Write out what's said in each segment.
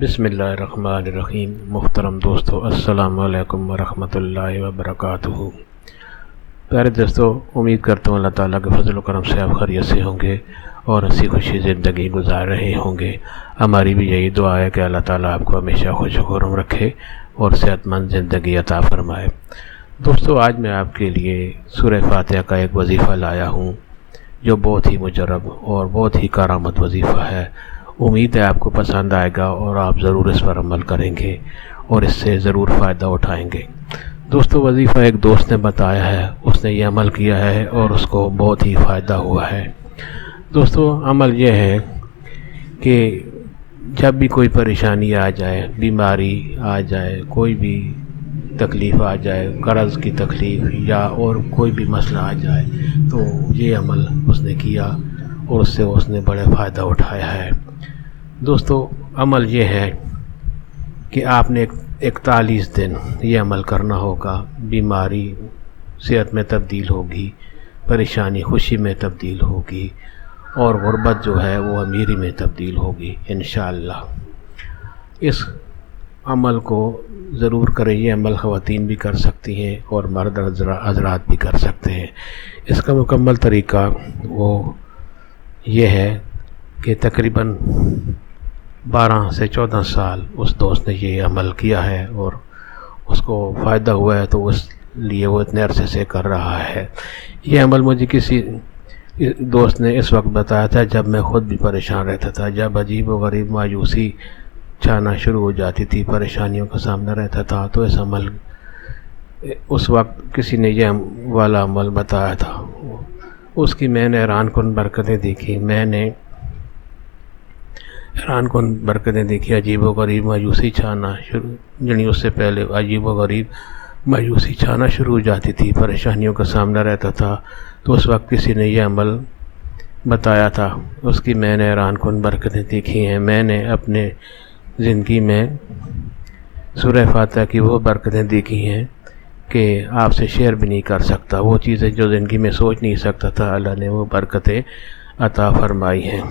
بسم اللہ الرحمن الرحیم۔ محترم دوستو، السلام علیکم ورحمۃ اللہ وبرکاتہ۔ پیارے دوستو، امید کرتا ہوں اللہ تعالیٰ کے فضل و کرم سے آپ خیریت سے ہوں گے اور ہنسی خوشی زندگی گزار رہے ہوں گے۔ ہماری بھی یہی دعا ہے کہ اللہ تعالیٰ آپ کو ہمیشہ خوش و خرم رکھے اور صحت مند زندگی عطا فرمائے۔ دوستو، آج میں آپ کے لیے سورہ فاتحہ کا ایک وظیفہ لایا ہوں جو بہت ہی مجرب اور بہت ہی کارآمد وظیفہ ہے۔ امید ہے آپ کو پسند آئے گا اور آپ ضرور اس پر عمل کریں گے اور اس سے ضرور فائدہ اٹھائیں گے۔ دوستو، وظیفہ ایک دوست نے بتایا ہے، اس نے یہ عمل کیا ہے اور اس کو بہت ہی فائدہ ہوا ہے۔ دوستو، عمل یہ ہے کہ جب بھی کوئی پریشانی آ جائے، بیماری آ جائے، کوئی بھی تکلیف آ جائے، قرض کی تکلیف یا اور کوئی بھی مسئلہ آ جائے، تو یہ عمل اس نے کیا اور اس سے اس نے بڑے فائدہ اٹھایا ہے۔ دوستو، عمل یہ ہے کہ آپ نے 41 دن یہ عمل کرنا ہوگا۔ بیماری صحت میں تبدیل ہوگی، پریشانی خوشی میں تبدیل ہوگی اور غربت جو ہے وہ امیری میں تبدیل ہوگی انشاءاللہ۔ اس عمل کو ضرور کریں۔ یہ عمل خواتین بھی کر سکتی ہیں اور مرد حضرات بھی کر سکتے ہیں۔ اس کا مکمل طریقہ وہ یہ ہے کہ تقریباً 12 سے 14 سال اس دوست نے یہ عمل کیا ہے اور اس کو فائدہ ہوا ہے، تو اس لیے وہ اتنے عرصے سے کر رہا ہے۔ یہ عمل مجھے کسی دوست نے اس وقت بتایا تھا جب میں خود بھی پریشان رہتا تھا، جب عجیب و غریب مایوسی چھانا شروع ہو جاتی تھی، پریشانیوں کا سامنا رہتا تھا، تو اس وقت کسی نے یہ والا عمل بتایا تھا۔ اس کی میں نے حیران کن برکتیں دیکھی، عجیب و غریب مایوسی چھانا شروع، یعنی اس سے پہلے عجیب و غریب مایوسی چھانا شروع ہو جاتی تھی، پریشانیوں کا سامنا رہتا تھا، تو اس وقت کسی نے یہ عمل بتایا تھا۔ اس کی میں نے حیران کن برکتیں دیکھی ہیں۔ میں نے اپنے زندگی میں سورہ فاتحہ کی وہ برکتیں دیکھی ہیں کہ آپ سے شیئر بھی نہیں کر سکتا۔ وہ چیزیں جو زندگی میں سوچ نہیں سکتا تھا، اللہ نے وہ برکتیں عطا فرمائی ہیں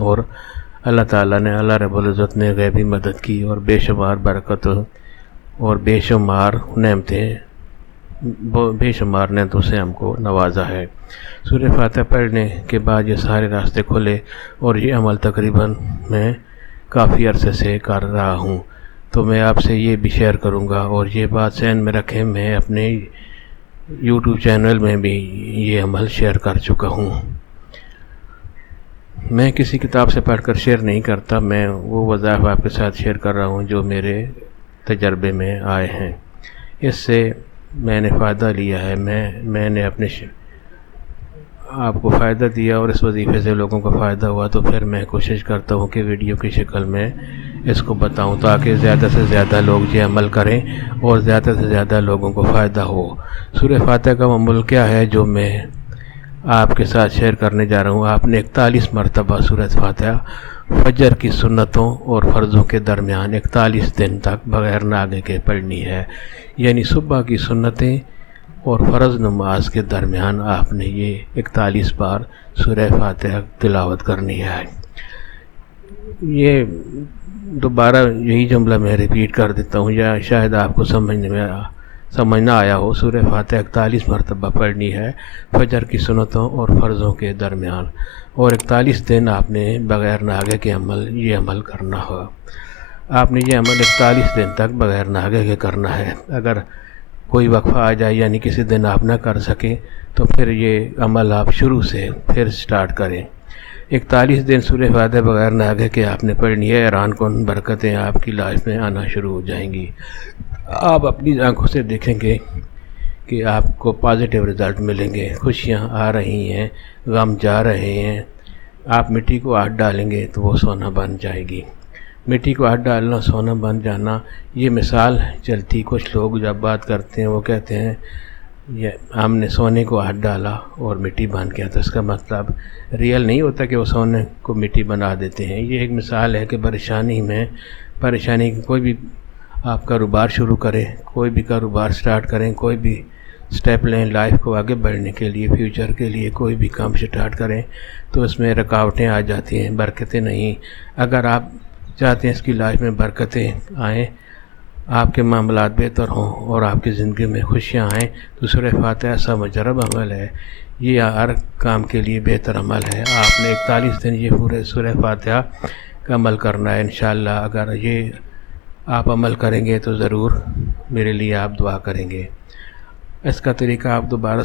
اور اللہ تعالیٰ نے، اللہ رب العزت نے غیبی مدد کی اور بے شمار برکت اور بے شمار نعمتوں سے ہم کو نوازا ہے۔ سورہ فاتحہ پڑھنے کے بعد یہ سارے راستے کھلے اور یہ عمل تقریباً میں کافی عرصے سے کر رہا ہوں، تو میں آپ سے یہ بھی شیئر کروں گا اور یہ بات ذہن میں رکھیں، میں اپنے یوٹیوب چینل میں بھی یہ عمل شیئر کر چکا ہوں۔ میں کسی کتاب سے پڑھ کر شیئر نہیں کرتا، میں وہ وظائف آپ کے ساتھ شیئر کر رہا ہوں جو میرے تجربے میں آئے ہیں۔ اس سے میں نے فائدہ لیا ہے، میں نے اپنے آپ کو فائدہ دیا اور اس وظیفے سے لوگوں کو فائدہ ہوا، تو پھر میں کوشش کرتا ہوں کہ ویڈیو کی شکل میں اس کو بتاؤں تاکہ زیادہ سے زیادہ لوگ یہ عمل کریں اور زیادہ سے زیادہ لوگوں کو فائدہ ہو۔ سورہ فاتحہ کا عمل کیا ہے جو میں آپ کے ساتھ شیئر کرنے جا رہا ہوں؟ آپ نے 41 مرتبہ سورہ فاتحہ فجر کی سنتوں اور فرضوں کے درمیان 41 دن تک بغیر ناگے کے پڑھنی ہے، یعنی صبح کی سنتیں اور فرض نماز کے درمیان آپ نے یہ 41 بار سورہ فاتحہ تلاوت کرنی ہے۔ یہ دوبارہ یہی جملہ میں ریپیٹ کر دیتا ہوں، یا شاید آپ کو سمجھ نہ آیا ہو۔ سورہ فاتحہ 41 مرتبہ پڑھنی ہے فجر کی سنتوں اور فرضوں کے درمیان، اور 41 دن آپ نے بغیر ناگے کے یہ عمل کرنا ہو۔ آپ نے یہ عمل 41 دن تک بغیر ناگے کے کرنا ہے۔ اگر کوئی وقفہ آ جائے یعنی کسی دن آپ نہ کر سکیں تو پھر یہ عمل آپ شروع سے پھر سٹارٹ کریں۔ 41 دن سورہ فاتحہ بغیر ناگے کے آپ نے پڑھنی ہے، حیران کن برکتیں آپ کی لائف میں آنا شروع ہو جائیں گی۔ آپ اپنی آنکھوں سے دیکھیں گے کہ آپ کو پازیٹیو رزلٹ ملیں گے، خوشیاں آ رہی ہیں، غم جا رہے ہیں۔ آپ مٹی کو ہاتھ ڈالیں گے تو وہ سونا بن جائے گی۔ مٹی کو ہاتھ ڈالنا، سونا بن جانا، یہ مثال چلتی، کچھ لوگ جب بات کرتے ہیں وہ کہتے ہیں ہم نے سونے کو ہاتھ ڈالا اور مٹی بن گیا، تو اس کا مطلب ریئل نہیں ہوتا کہ وہ سونے کو مٹی بنا دیتے ہیں۔ یہ ایک مثال ہے کہ پریشانی کی کوئی بھی آپ کاروبار شروع کریں، کوئی بھی کاروبار سٹارٹ کریں، کوئی بھی سٹیپ لیں لائف کو آگے بڑھنے کے لیے، فیوچر کے لیے کوئی بھی کام سٹارٹ کریں، تو اس میں رکاوٹیں آ جاتی ہیں، برکتیں نہیں۔ اگر آپ چاہتے ہیں اس کی لائف میں برکتیں آئیں، آپ کے معاملات بہتر ہوں اور آپ کی زندگی میں خوشیاں آئیں، تو سورہ فاتحہ ایسا مجرب عمل ہے، یہ ہر کام کے لیے بہتر عمل ہے۔ آپ نے 41 دن یہ پورے سورہ فاتحہ کا عمل کرنا ہے انشاءاللہ۔ اگر یہ آپ عمل کریں گے تو ضرور میرے لیے آپ دعا کریں گے۔ اس کا طریقہ آپ دوبارہ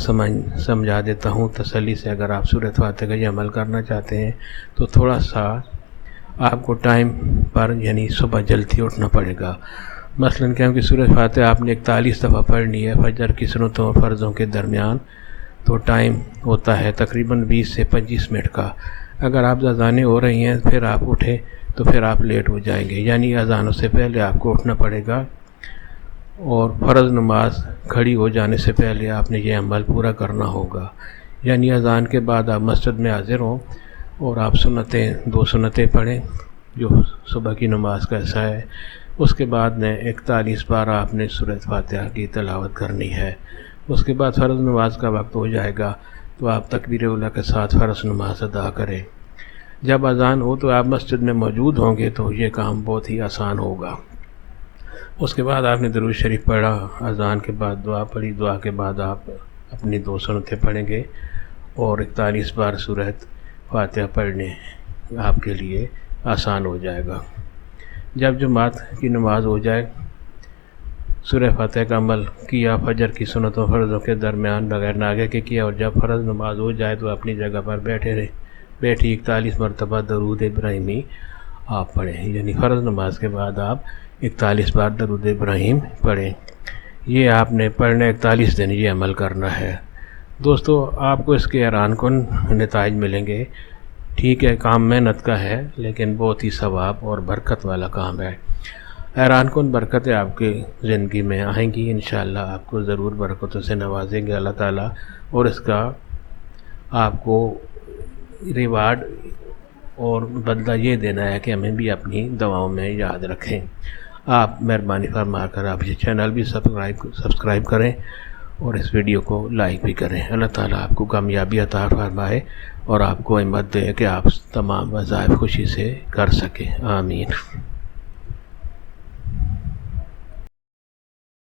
سمجھا دیتا ہوں تسلی سے۔ اگر آپ سورہ فاتحہ کا یہ عمل کرنا چاہتے ہیں تو تھوڑا سا آپ کو ٹائم پر یعنی صبح جلدی اٹھنا پڑے گا۔ مثلاً کہ سورہ فاتحہ آپ نے 41 دفعہ پڑھنی ہے فجر کی سنتوں اور فرضوں کے درمیان، تو ٹائم ہوتا ہے تقریباً 20 سے 25 منٹ کا۔ اگر آپ اذانیں ہو رہی ہیں پھر آپ اٹھیں تو پھر آپ لیٹ ہو جائیں گے، یعنی اذانوں سے پہلے آپ کو اٹھنا پڑے گا، اور فرض نماز کھڑی ہو جانے سے پہلے آپ نے یہ عمل پورا کرنا ہوگا۔ یعنی اذان کے بعد آپ مسجد میں حاضر ہوں اور آپ دو سنتیں پڑھیں جو صبح کی نماز کا حصہ ہے، اس کے بعد میں 41 بار آپ نے سورہ فاتحہ کی تلاوت کرنی ہے۔ اس کے بعد فرض نماز کا وقت ہو جائے گا تو آپ تکبیر اولیٰ کے ساتھ فرض نماز ادا کریں۔ جب اذان ہو تو آپ مسجد میں موجود ہوں گے تو یہ کام بہت ہی آسان ہوگا۔ اس کے بعد آپ نے درود شریف پڑھا، اذان کے بعد دعا پڑھی، دعا کے بعد آپ اپنی 2 سنتیں پڑھیں گے اور 41 بار سورہ فاتحہ پڑھنے آپ کے لیے آسان ہو جائے گا۔ جب جماعت کی نماز ہو جائے، سورہ فاتحہ کا عمل کیا، فجر کی سنتوں فرضوں کے درمیان بغیر ناغے کے کیا، اور جب فرض نماز ہو جائے تو اپنی جگہ پر بیٹھی 41 مرتبہ درود ابراہیمی آپ پڑھیں، یعنی فرض نماز کے بعد آپ 41 بار درود ابراہیم پڑھیں۔ یہ آپ نے پڑھنے 41 دن یہ عمل کرنا ہے۔ دوستو، آپ کو اس کے حیران کن نتائج ملیں گے۔ ٹھیک ہے، کام محنت کا ہے لیکن بہت ہی ثواب اور برکت والا کام ہے۔ حیران کن برکتیں آپ کی زندگی میں آئیں گی انشاءاللہ، آپ کو ضرور برکتوں سے نوازیں گے اللہ تعالیٰ، اور اس کا آپ کو ریوارڈ اور بدلہ یہ دینا ہے کہ ہمیں بھی اپنی دعاؤں میں یاد رکھیں۔ آپ مہربانی فرما کر آپ یہ چینل بھی سبسکرائب کریں اور اس ویڈیو کو لائک بھی کریں۔ اللہ تعالیٰ آپ کو کامیابی عطا فرمائے اور آپ کو ہمت دے کہ آپ تمام وظائف خوشی سے کر سکیں۔ آمین۔